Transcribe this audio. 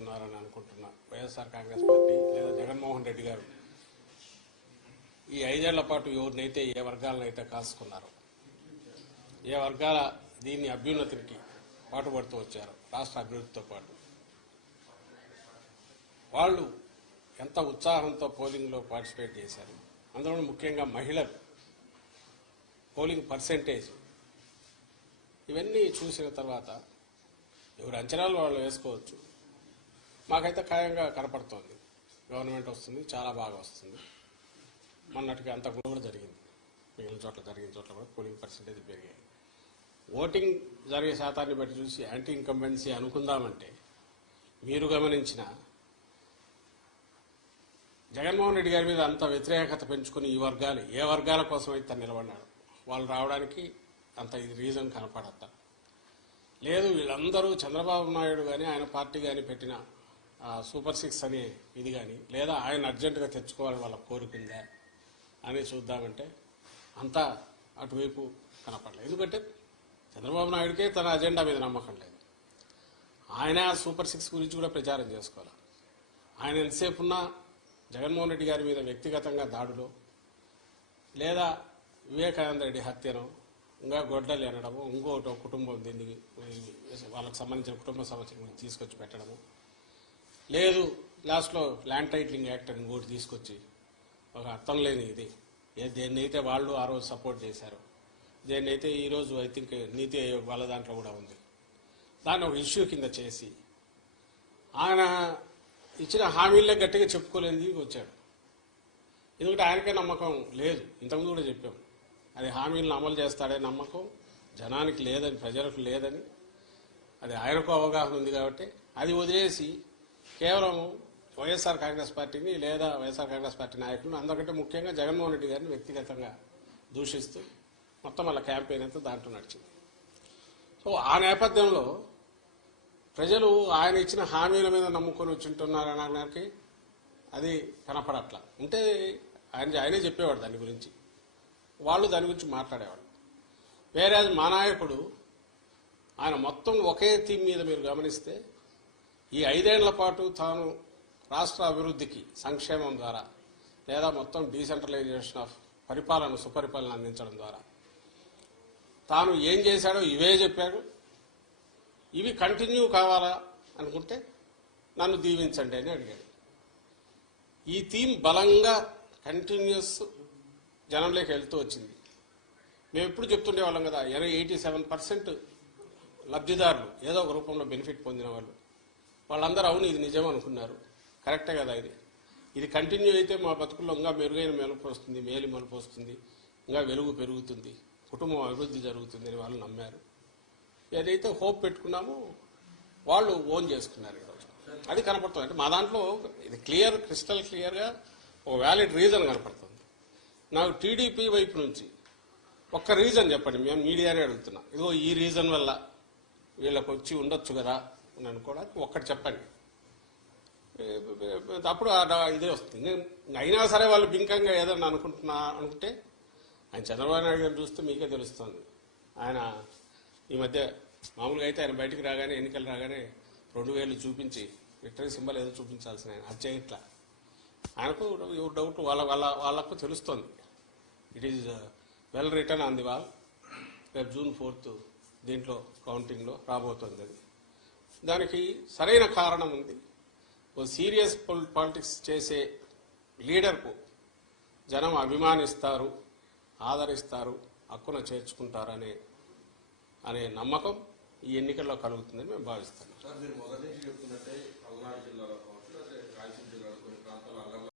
చేస్తున్నారని అనుకుంటున్నా వైఎస్ఆర్ కాంగ్రెస్ పార్టీ లేదా జగన్మోహన్ రెడ్డి గారు ఈ 5 ఏళ్ల పాటు ఎవరినైతే ఏ వర్గాలనైతే కాసుకున్నారో, ఏ వర్గాల దీన్ని అభ్యున్నతికి పాటుపడుతూ వచ్చారో, రాష్ట్ర అభివృద్ధితో పాటు వాళ్ళు ఎంత ఉత్సాహంతో పోలింగ్లో పార్టిసిపేట్ చేశారు. అందులో ముఖ్యంగా మహిళలు పోలింగ్ పర్సెంటేజ్ ఇవన్నీ చూసిన తర్వాత ఎవరు అంచనాలు వాళ్ళు వేసుకోవచ్చు. మాకైతే ఖాయంగా కనపడుతోంది గవర్నమెంట్ వస్తుంది, చాలా బాగా వస్తుంది. మొన్నటికి అంత కూడా జరిగింది, మిగిలిన చోట్ల జరిగిన చోట్ల కూడా పోలింగ్ పర్సెంటేజ్ పెరిగాయి. ఓటింగ్ జరిగే శాతాన్ని బట్టి చూసి యాంటీ ఇన్కంబెన్సీ అనుకుందామంటే మీరు గమనించిన జగన్మోహన్ రెడ్డి గారి మీద అంత వ్యతిరేకత పెంచుకుని ఈ వర్గాలు ఏ వర్గాల కోసం అయితే నిలబడినాడు వాళ్ళు రావడానికి అంత ఇది రీజన్ కనపడద్దా. లేదు వీళ్ళందరూ చంద్రబాబు నాయుడు కానీ ఆయన పార్టీ కానీ పెట్టిన సూపర్ 6 అనే ఇది కానీ లేదా ఆయన అర్జెంటుగా తెచ్చుకోవాలని వాళ్ళ కోరికుందా అని చూద్దామంటే అంతా అటువైపు కనపడలేదు. ఎందుకంటే చంద్రబాబు నాయుడికే తన అజెండా మీద నమ్మకం లేదు. ఆయన సూపర్ 6 గురించి కూడా ప్రచారం చేసుకోవాలి. ఆయన ఎంతసేపు ఉన్నా జగన్మోహన్ రెడ్డి గారి మీద వ్యక్తిగతంగా దాడులు లేదా వివేకానంద రెడ్డి హత్యను ఇంకా గొడ్డలు అనడము, ఇంకోటి కుటుంబం దీన్ని వాళ్ళకు సంబంధించిన కుటుంబ సమస్యలు తీసుకొచ్చి పెట్టడము, లేదు లాస్ట్లో ల్యాండ్ టైటిలింగ్ యాక్ట్ అని ఇంకోటి తీసుకొచ్చి ఒక అర్థం లేని ఇది దేన్నైతే వాళ్ళు ఆ రోజు సపోర్ట్ చేశారు, దేన్నైతే ఈరోజు ఐ థింక్ నీతి ఆయోగ్ వాళ్ళ దాంట్లో కూడా ఉంది, దాన్ని ఒక ఇష్యూ కింద చేసి ఆయన ఇచ్చిన హామీలే గట్టిగా చెప్పుకోలేని వచ్చాడు. ఎందుకంటే ఆయనకే నమ్మకం లేదు. ఇంతకుముందు కూడా చెప్పాం, అది హామీలను అమలు చేస్తాడే నమ్మకం జనానికి లేదని, ప్రజలకు లేదని. అది ఆయనకు అవగాహన ఉంది కాబట్టి అది వదిలేసి కేవలం వైఎస్ఆర్ కాంగ్రెస్ పార్టీని లేదా వైఎస్ఆర్ కాంగ్రెస్ పార్టీ నాయకులను అందరికంటే ముఖ్యంగా జగన్మోహన్ రెడ్డి గారిని వ్యక్తిగతంగా దూషిస్తూ మొత్తం వాళ్ళ క్యాంపెయిన్ అంతా దాంట్లో నడిచింది. సో ఆ నేపథ్యంలో ప్రజలు ఆయన ఇచ్చిన హామీల మీద నమ్ముకొని వచ్చింటున్నారనడానికి అది కనపడట్లా. ఉంటే ఆయనే చెప్పేవాడు దాని గురించి, వాళ్ళు దాని గురించి మాట్లాడేవాడు. వేరే మా నాయకుడు ఆయన మొత్తం ఒకే థీమ్ మీద మీరు గమనిస్తే ఈ 5 ఏళ్ల పాటు తాను రాష్ట్ర అభివృద్ధికి సంక్షేమం ద్వారా లేదా మొత్తం డీసెంట్రలైజేషన్ ఆఫ్ పరిపాలన సుపరిపాలన అందించడం ద్వారా తాను ఏం చేశాడో ఇవే చెప్పాడు. ఇవి కంటిన్యూ కావాలా అనుకుంటే నన్ను దీవించండి అని అడిగాడు. ఈ థీమ్ బలంగా కంటిన్యూస్ జనంలోకి వెళ్తూ వచ్చింది. మేము ఎప్పుడు చెప్తుండేవాళ్ళం కదా, 87% లబ్ధిదారులు ఏదో ఒక రూపంలో బెనిఫిట్ పొందిన వాళ్ళందరూ అవును ఇది నిజం అనుకున్నారు. కరెక్టే కదా, ఇది కంటిన్యూ అయితే మా బతుకుల్లో ఇంకా మెరుగైన మెలుపు వస్తుంది, మేలు మలుపు వస్తుంది, ఇంకా వెలుగు పెరుగుతుంది, కుటుంబం అభివృద్ధి జరుగుతుంది అని వాళ్ళు నమ్మారు. ఏదైతే హోప్ పెట్టుకున్నామో వాళ్ళు ఓన్ చేసుకున్నారు ఈరోజు. అది కనపడుతుంది. అంటే మా దాంట్లో ఇది క్రిస్టల్ క్లియర్గా ఒక వ్యాలిడ్ రీజన్ కనపడుతుంది. నాకు టీడీపీ వైపు నుంచి ఒక్క రీజన్ చెప్పండి, మేము మీడియానే అడుగుతున్నాం, ఇదిగో ఈ రీజన్ వల్ల వీళ్ళకి వచ్చి ఉండొచ్చు కదా అని అనుకోవడానికి ఒక్కటి చెప్పండి. అప్పుడు ఇదే వస్తుంది. అయినా సరే వాళ్ళు బింకంగా ఏదన్నా అనుకుంటే ఆయన చంద్రబాబు నాయుడు గారిని చూస్తే మీకే తెలుస్తుంది. ఆయన ఈ మధ్య మామూలుగా అయితే ఆయన బయటికి రాగానే ఎన్నికలు రాగానే 2000 చూపించి విక్టరీ సింబల్ ఏదో చూపించాల్సిన ఆయన అది చేయట్లా. ఆయనకు ఎవరు డౌట్ వాళ్ళకు తెలుస్తోంది. It is well return on the wall. రేపు June 4th దీంట్లో కౌంటింగ్లో రాబోతోంది. అది దానికి సరైన కారణం ఉంది. ఓ సీరియస్ పాలిటిక్స్ చేసే లీడర్కు జనం అభిమానిస్తారు, ఆదరిస్తారు, హక్కున చేర్చుకుంటారనే నమ్మకం ఈ ఎన్నికల్లో కలుగుతుందని మేము భావిస్తున్నాం.